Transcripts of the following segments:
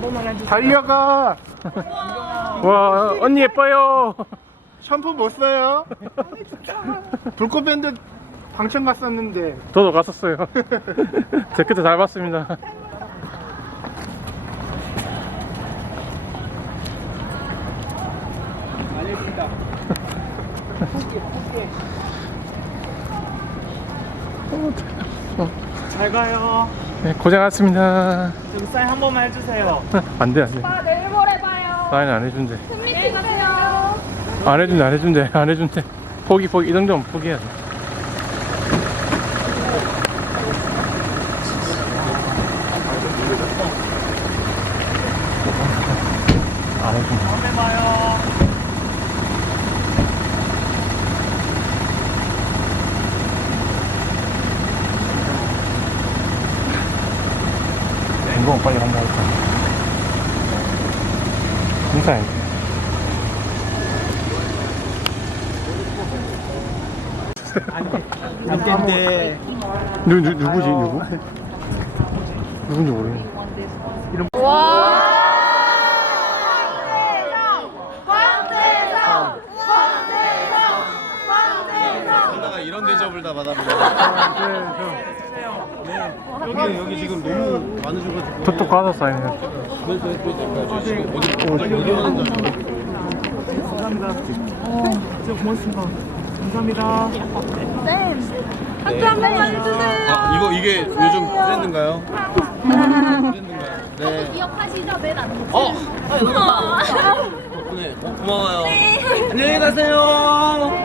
한 번만 해주세요. 달려가. 와 언니 예뻐요. 샴푸 못 써요? 불꽃 밴드 방청 갔었는데 저도 갔었어요. 제 끝에 잘 봤습니다. 알겠습니다. 잘 가요. 네, 고생하셨습니다. 여기 사인 한 번만 해주세요. 안 돼 안 돼. 오빠 내일 모레 봐요. 사인 안 해준대. 팬미팅 가세요. 안 해준대 안 해준대 안 해준대. 포기 포기 이 정도면 포기해야 돼. 안 해준대. 다음에 봐요. 운동 빨리 한번 할까? 인사해. 안 된대. 누, 누, 누구지 누구? 누군지 모르겠네. 살다가 이런 대접을 다 받아보네. 여기 여기 지금 너무 많으셔가지고 톡톡 가서 사인해. 어디 어디 어디 가는 줄 감사합니다. 진짜 고맙습니다. 감사합니다. 하트 한 번만 해주세요. 아 이거 이게 요즘 트렌드인가요? 트렌드인가요? 네. 기억하시죠? 맨안 어 덕분에 어, 고마워요. 안녕히 가세요. 너무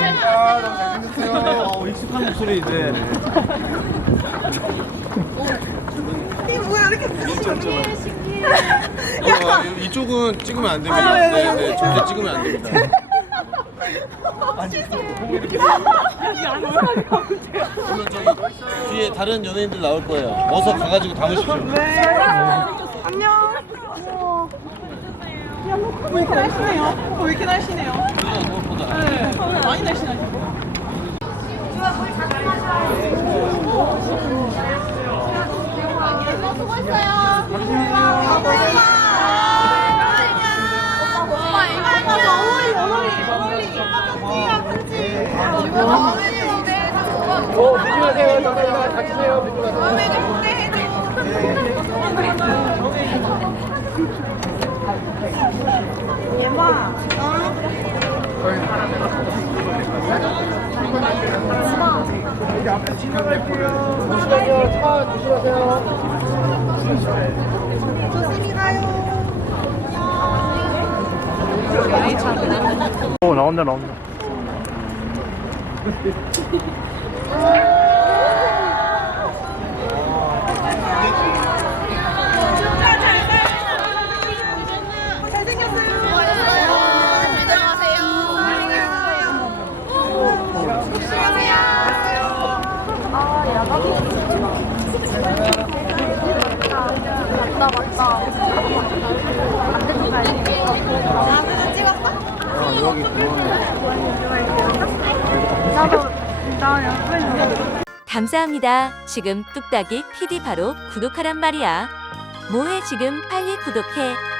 잘생겼어. 어, 익숙한 목소리인데. 어, 아, 이쪽은 찍으면 안 됩니다. 네, 네, 절대 찍으면 안 됩니다. 그러면 저기 뒤에 다른 연예인들 나올 거예요. 어서 가가지고 담으십시오. 안녕. 왜 이렇게 날씬해요? 어, 왜 이렇게 날씬해요? 무엇보다. 네, 많이. 수고했어요. 오빠 이거 해가지고 어머니 어머니 어머니 다음에는 무대 오, 조심하세요. 감사합니다. 다치세요. 조심하세요. 다음에는 무대 해줘. 여기 앞에 지나갈게요. 잠시만요. 차 조심하세요. 오 나온다 나온다. 잘 들어 감사합니다. 지금 뚝딱이 PD 바로 구독하란 말이야. 뭐해 지금 빨리 구독해.